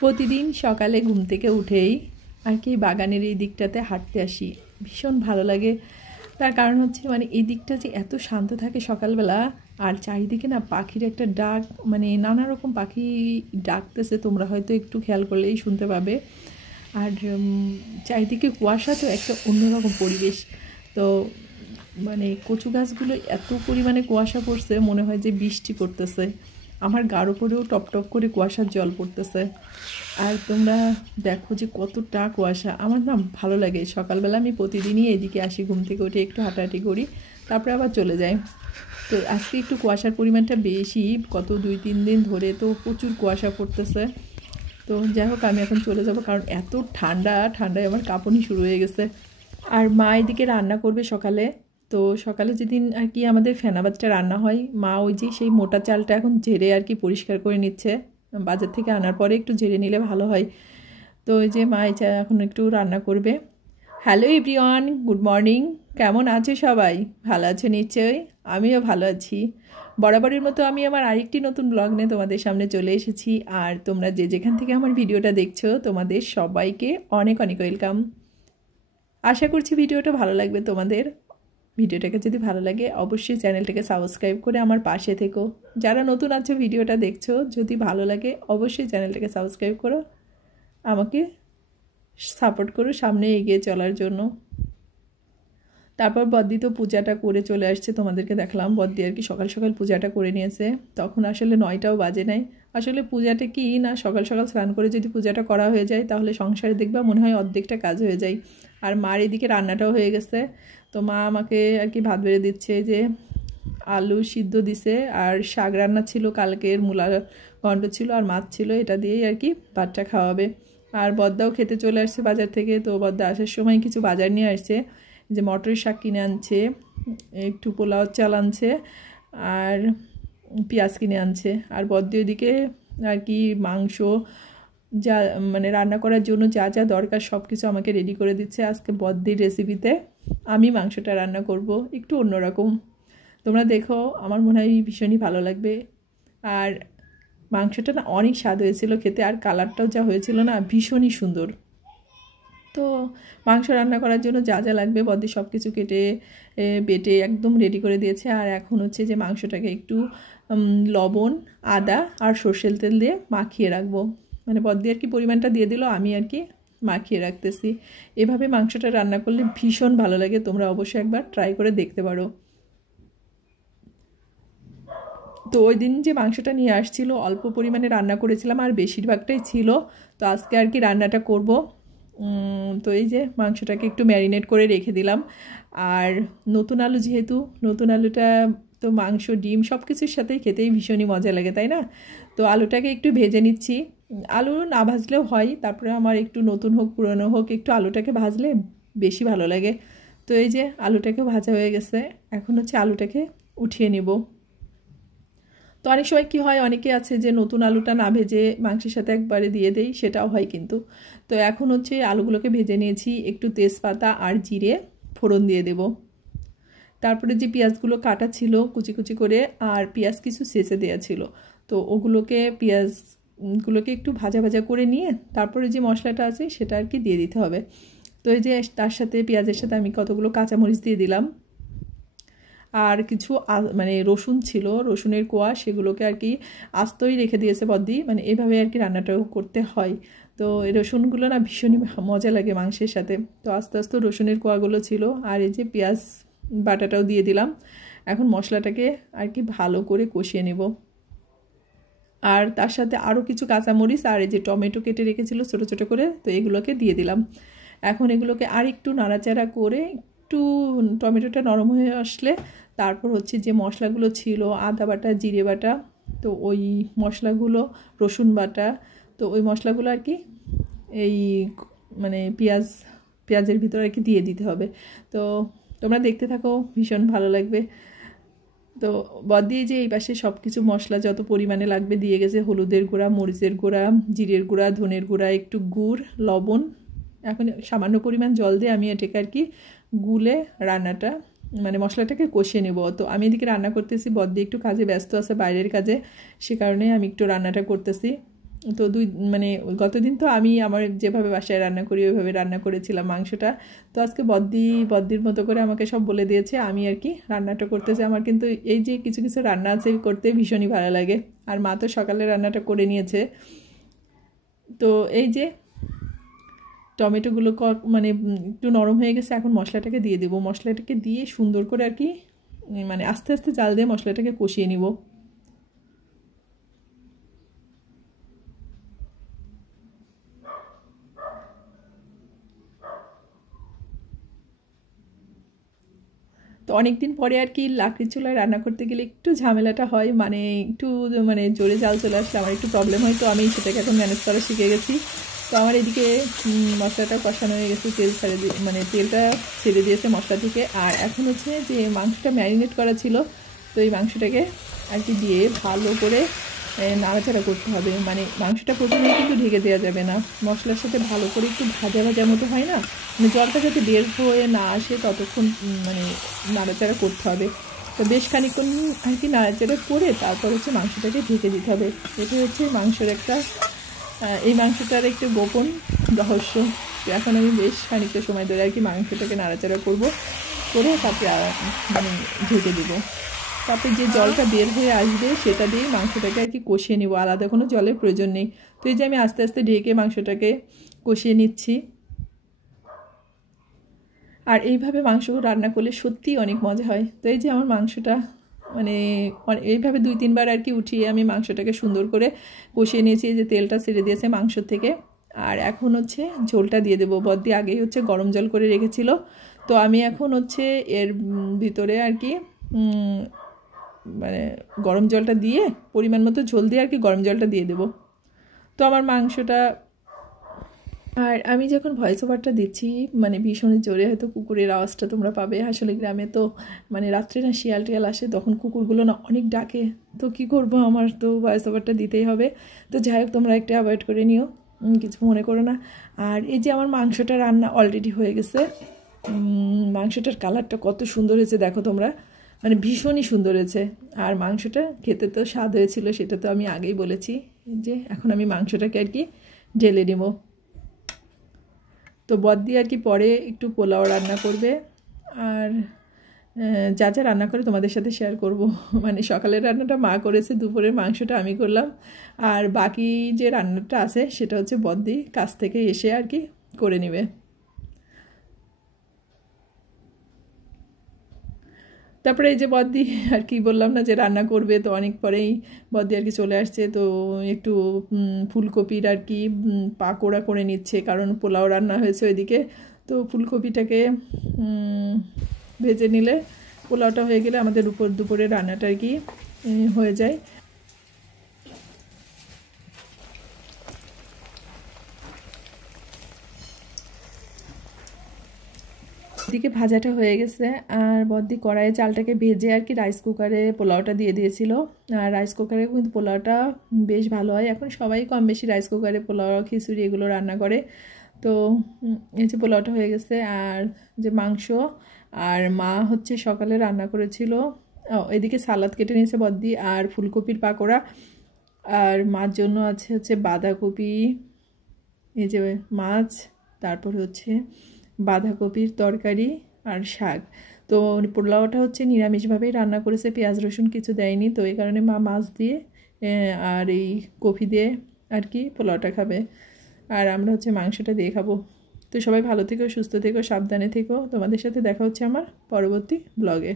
প্রতিদিন সকালে ঘুম থেকে উঠেই আর কি বাগানের এই দিকটাতে হাঁটতে আসি, ভীষণ ভালো লাগে। তার কারণ হচ্ছে মানে এই দিকটা যে এত শান্ত থাকে সকালবেলা, আর চারিদিকে না পাখির একটা ডাক, মানে নানা রকম পাখি ডাকতেছে, তোমরা হয়তো একটু খেয়াল করলেই শুনতে পাবে। আর চারিদিকে কুয়াশা, তো একটা অন্যরকম পরিবেশ। তো মানে কচু গাছগুলো এত পরিমাণে কুয়াশা পড়ছে, মনে হয় যে বৃষ্টি পড়তেছে। আমার গাঢ় করেও টপ টপ করে কুয়াশার জল পড়তেছে। আর তোমরা দেখো যে কতটা কুয়াশা। আমার না ভালো লাগে, সকালবেলা আমি প্রতিদিনই এদিকে আসি, ঘুম থেকে উঠে একটু হাঁটাহাঁটি করি, তারপরে আবার চলে যাই। তো আজকে একটু কুয়াশার পরিমাণটা বেশি, গত 2-3 দিন ধরে তো প্রচুর কুয়াশা পড়তেছে। তো যাই হোক, আমি এখন চলে যাব, কারণ এত ঠান্ডায় আমার কাঁপুনি শুরু হয়ে গেছে। আর মা এদিকে রান্না করবে সকালে। তো সকালে যেদিন আর কি আমাদের ফেনা ভাতটা রান্না হয়, মা ওই যে সেই মোটা চালটা এখন ঝেড়ে আর কি পরিষ্কার করে নিচ্ছে। বাজার থেকে আনার পরে একটু ঝেড়ে নিলে ভালো হয়। তো ওই যে মা এখন একটু রান্না করবে। Hello everyone, good morning. কেমন আছো সবাই? ভালো আছো নিশ্চয়ই? আমিও ভালো আছি। বরাবরের মতো আমি আমার আরেকটি নতুন ব্লগ নিয়ে তোমাদের সামনে চলে এসেছি। আর তোমরা যে যেখান থেকে আমার ভিডিওটা দেখছো, তোমাদের সবাইকে অনেক অনেক ওয়েলকাম। আশা করছি ভিডিওটা ভালো লাগবে তোমাদের। ভিডিওটাকে যদি ভালো লাগে অবশ্যই চ্যানেলটাকে সাবস্ক্রাইব করে আমার পাশে থেকো। যারা নতুন আছো ভিডিওটা দেখছো, যদি ভালো লাগে অবশ্যই চ্যানেলটাকে সাবস্ক্রাইব করো, আমাকে সাপোর্ট করো সামনে এগিয়ে চলার জন্য। তারপর বদ্দি তো পূজাটা করে চলে আসছে, তোমাদেরকে দেখলাম বদ্দি আর কি সকাল সকাল পূজাটা করে নিয়েছে। তখন আসলে 9টাও বাজে নাই। আসলে পূজাটা কি না, সকাল সকাল স্নান করে যদি পূজাটা করা হয়ে যায় তাহলে সংসারে দেখবা মনে হয় অর্ধেকটা কাজ হয়ে যায়। আর মার এদিকে রান্নাটাও হয়ে গেছে। তো মা আমাকে আর কি ভাত বেড়ে দিচ্ছে, যে আলু সিদ্ধ দিছে, আর শাক রান্না ছিল, কালকের মূলা ঘন্ট ছিল, আর মাছ ছিল, এটা দিয়েই আর কি ভাতটা খাওয়াবে। আর বদ্দাও খেতে চলে আসছে বাজার থেকে। তো বদ্দা আসার সময় কিছু বাজার নিয়ে আসছে, যে মটরের শাক কিনে আনছে, একটু পোলাও চাল আনছে, আর পেঁয়াজ কিনে আনছে। আর বদ্দি ওইদিকে আর কি মাংস যা মানে রান্না করার জন্য যা যা দরকার সব কিছু আমাকে রেডি করে দিচ্ছে। আজকে বদ্দির রেসিপিতে আমি মাংসটা রান্না করব একটু অন্যরকম। তোমরা দেখো, আমার মনে হয় ভীষণই ভালো লাগবে। আর মাংসটা না অনেক স্বাদ হয়েছিল খেতে, আর কালারটাও যা হয়েছিল না ভীষণই সুন্দর। তো মাংস রান্না করার জন্য যা যা লাগবে বদ্দি সব কিছু কেটে বেটে একদম রেডি করে দিয়েছে। আর এখন হচ্ছে যে মাংসটাকে একটু লবণ, আদা আর সর্ষের তেল দিয়ে মাখিয়ে রাখবো। মানে বদ্দি আর কি পরিমাণটা দিয়ে দিল, আমি আর কি মাখিয়ে রাখতেছি। এভাবে মাংসটা রান্না করলে ভীষণ ভালো লাগে, তোমরা অবশ্যই একবার ট্রাই করে দেখতে পারো। তো ওই দিন যে মাংসটা নিয়ে আসছিল অল্প পরিমাণে রান্না করেছিলাম, আর বেশিরভাগটাই ছিল। তো আজকে আর কি রান্নাটা করব। তো এই যে মাংসটাকে একটু ম্যারিনেট করে রেখে দিলাম। আর নতুন আলু, যেহেতু নতুন আলুটা তো মাংস ডিম সব কিছুর সাথেই খেতেই ভীষণই মজা লাগে, তাই না? তো আলুটাকে একটু ভেজে নিচ্ছি। আলু না ভাজলেও হয়, তারপরে আমার একটু নতুন হোক পুরনো হোক একটু আলুটাকে ভাজলে বেশি ভালো লাগে। তো এই যে আলুটাকে ভাজা হয়ে গেছে, এখন হচ্ছে আলুটাকে উঠিয়ে নিব। তো অনেক সময় কী হয়, অনেকে আছে যে নতুন আলুটা না ভেজে মাংসের সাথে একবারে দিয়ে দেই, সেটাও হয় কিন্তু। তো এখন হচ্ছে আলুগুলোকে ভেজে নিয়েছি, একটু তেজপাতা আর জিরে ফোড়ন দিয়ে দেব। তারপরে যে পেঁয়াজগুলো কাটা ছিল কুচি কুচি করে, আর পেঁয়াজ কিছু ছেঁচে দেওয়া ছিল, তো ওগুলোকে পেঁয়াজগুলোকে একটু ভাজা ভাজা করে নিয়ে তারপরে যে মশলাটা আছে সেটা আর কি দিয়ে দিতে হবে। তো এই যে তার সাথে পেঁয়াজের সাথে আমি কতগুলো কাঁচামরিচ দিয়ে দিলাম, আর কিছু মানে রসুন ছিল, রসুনের কোয়া, সেগুলোকে আর কি আস্তই রেখে দিয়েছে বদ্দি। মানে এভাবে আর কি রান্নাটাও করতে হয়। তো এই রসুনগুলো না ভীষণই মজা লাগে মাংসের সাথে। তো আস্তে আস্তে রসুনের কোয়াগুলো ছিল, আর এই যে পেঁয়াজ বাটাটাও দিয়ে দিলাম। এখন মশলাটাকে আর কি ভালো করে কষিয়ে নেব। আর তার সাথে আরও কিছু কাঁচামরিচ আর এই যে টমেটো কেটে রেখেছিল ছোটো ছোটো করে, তো এগুলোকে দিয়ে দিলাম। এখন এগুলোকে আর একটু নাড়াচাড়া করে একটু টমেটোটা নরম হয়ে আসলে তারপর হচ্ছে যে মশলাগুলো ছিল, আদা বাটা, জিরে বাটা, তো ওই মশলাগুলো, রসুন বাটা, তো ওই মশলাগুলো আর কি এই মানে পেঁয়াজের ভিতরে আর কি দিয়ে দিতে হবে। তো তোমরা দেখতে থাকো, ভীষণ ভালো লাগবে। তো বদ্দি যে এই পাশে সব কিছু মশলা যত পরিমাণে লাগবে দিয়ে গেছে, হলুদের গুঁড়া, মরিচের গুঁড়া, জিরের গুঁড়া, ধনের গুঁড়া, একটু গুড়, লবণ। এখন সামান্য পরিমাণ জল দিয়ে আমি এটাকে আর কি গুলে রান্নাটা মানে মশলাটাকে কষিয়ে নেব। তো আমি এদিকে রান্না করতেছি, বদ্দি একটু কাজে ব্যস্ত আছে, বাইরের কাজে, সে কারণে আমি একটু রান্নাটা করতেছি। তো মানে গতদিন তো আমি আমার যেভাবে বাসায় রান্না করি ওইভাবে রান্না করেছিলাম মাংসটা। তো আজকে বদ্দির মতো করে আমাকে সব বলে দিয়েছে, আমি আর কি রান্নাটা করতেছি। আমার কিন্তু এই যে কিছু কিছু রান্না আছে করতে ভীষণই ভালো লাগে। আর মা তো সকালে রান্নাটা করে নিয়েছে। তো এই যে টমেটোগুলো মানে একটু নরম হয়ে গেছে, এখন মশলাটাকে দিয়ে দেবো। মশলাটাকে দিয়ে সুন্দর করে আর কি মানে আস্তে আস্তে জাল দিয়ে মশলাটাকে কষিয়ে নিব। তো অনেক দিন পরে আর কি লাকড়ির চুলায় রান্না করতে গেলে একটু ঝামেলাটা হয়, মানে একটু মানে জোরে জাল চলে আসলে আমার একটু প্রবলেম হয়। তো আমি সেটাকে এখন ম্যানেজ করা শিখে গেছি। তো আমার এদিকে মশলাটা কষানো হয়ে গেছে, তেল ছেড়ে মানে তেলটা ছেড়ে দিয়েছে মশলা থেকে। আর এখন হচ্ছে যে মাংসটা ম্যারিনেট করা ছিল, তো এই মাংসটাকে আর কি দিয়ে ভালো করে নাড়াচাড়া করতে হবে। মানে মাংসটা প্রথমে কিন্তু ঢেকে দেওয়া যাবে না, মশলার সাথে ভালো করে একটু ভাজা ভাজা মতো হয় না, মানে জলটা যাতে বের হয়ে না আসে ততক্ষণ মানে নাড়াচাড়া করতে হবে। তো বেশ খানিকক্ষণ আর কি নাড়াচাড়া করে তারপর হচ্ছে মাংসটাকে ঢেকে দিতে হবে। এটা হচ্ছে মাংসের একটা এই মাংসটার একটু গোপন রহস্য। এখন আমি বেশ খানিকটা সময় ধরে আর কি মাংসটাকে নাড়াচাড়া করবো, করে তারপরে মানে ঢেকে দেবো। তারপরে যে জলটা বের হয়ে আসবে সেটা দিয়ে মাংসটাকে আর কি কষিয়ে নেব, আলাদা কোনো জলের প্রয়োজন নেই। তো এই যে আমি আস্তে আস্তে ঢেকে মাংসটাকে কষিয়ে নিচ্ছি। আর এইভাবে মাংস রান্না করলে সত্যিই অনেক মজা হয়। তো এই যে আমার মাংসটা মানে এইভাবে 2-3 বার আর কি উঠিয়ে আমি মাংসটাকে সুন্দর করে কষিয়ে নিয়েছি, যে তেলটা ছেড়ে দিয়েছে মাংস থেকে। আর এখন হচ্ছে ঝোলটা দিয়ে দেবো। বদ্দি আগেই হচ্ছে গরম জল করে রেখেছিল, তো আমি এখন হচ্ছে এর ভিতরে আর কি মানে গরম জলটা দিয়ে পরিমাণ মতো ঝোল দিয়ে আর কি গরম জলটা দিয়ে দেবো। তো আমার মাংসটা, আর আমি যখন ভয়েস ওভারটা দিচ্ছি মানে ভীষণই জোরে হয়তো কুকুরের আওয়াজটা তোমরা পাবে। আসলে গ্রামে তো মানে রাত্রে না শিয়াল টিয়াল আসে, তখন কুকুরগুলো না অনেক ডাকে। তো কি করব, আমার তো ভয়েস ওভারটা দিতেই হবে। তো যাই হোক, তোমরা একটা অ্যাভয়েড করে নিও, কিছু মনে করো না। আর এই যে আমার মাংসটা রান্না অলরেডি হয়ে গেছে। মাংসটার কালারটা কত সুন্দর হয়েছে দেখো তোমরা, মানে ভীষণই সুন্দর হয়েছে। আর মাংসটা খেতে তো স্বাদ হয়েছিল, সেটা তো আমি আগেই বলেছি। যে এখন আমি মাংসটাকে আর কি ঢেলে নেব। তো বদ্দি আর কি পরে একটু পোলাও রান্না করবে, আর যা যা রান্না করে তোমাদের সাথে শেয়ার করব। মানে সকালের রান্নাটা মা করেছে, দুপুরের মাংসটা আমি করলাম, আর বাকি যে রান্নাটা আছে সেটা হচ্ছে বদ্দি কাছ থেকে এসে আর কি করে নেবে। তারপরে এই যে বদ্দি আর কি বললাম না যে রান্না করবে, তো অনেক পরেই বদ্দি আর কি চলে আসছে। তো একটু ফুলকপির আর কি পাকোড়া করে নিচ্ছে, কারণ পোলাও রান্না হয়েছে ওইদিকে। তো ফুলকপিটাকে ভেজে নিলে পোলাওটা হয়ে গেলে আমাদের দুপুরে রান্নাটা আর কি হয়ে যায়। এদিকে ভাজাটা হয়ে গেছে, আর বদ্দি কড়াইয়ে চালটাকে ভেজে আর কি রাইস কুকারে পোলাওটা দিয়ে দিয়েছিল। আর রাইস কুকারে কিন্তু পোলাওটা বেশ ভালো হয়, এখন সবাই কম বেশি রাইস কুকারে পোলাও খিচুড়ি এগুলো রান্না করে। তো এই যে পোলাওটা হয়ে গেছে, আর যে মাংস আর মা হচ্ছে সকালে রান্না করেছিল। এদিকে সালাদ কেটে নিয়েছে বদ্দি, আর ফুলকপির পাকোড়া। আর মার জন্য আছে হচ্ছে বাঁধাকপি, এই যে মাছ, তারপর হচ্ছে বাঁধাকপির তরকারি আর শাক। তো পোলাওটা হচ্ছে নিরামিষভাবেই রান্না করেছে, পেঁয়াজ রসুন কিছু দেয়নি। তো এই কারণে মা মাছ দিয়ে আর এই কফি দিয়ে আর কি পোলাওটা খাবে, আর আমরা হচ্ছে মাংসটা দিয়ে খাবো। তো সবাই ভালো থেকো, সুস্থ থেকো, সাবধানে থেকো। তোমাদের সাথে দেখা হচ্ছে আমার পরবর্তী ব্লগে।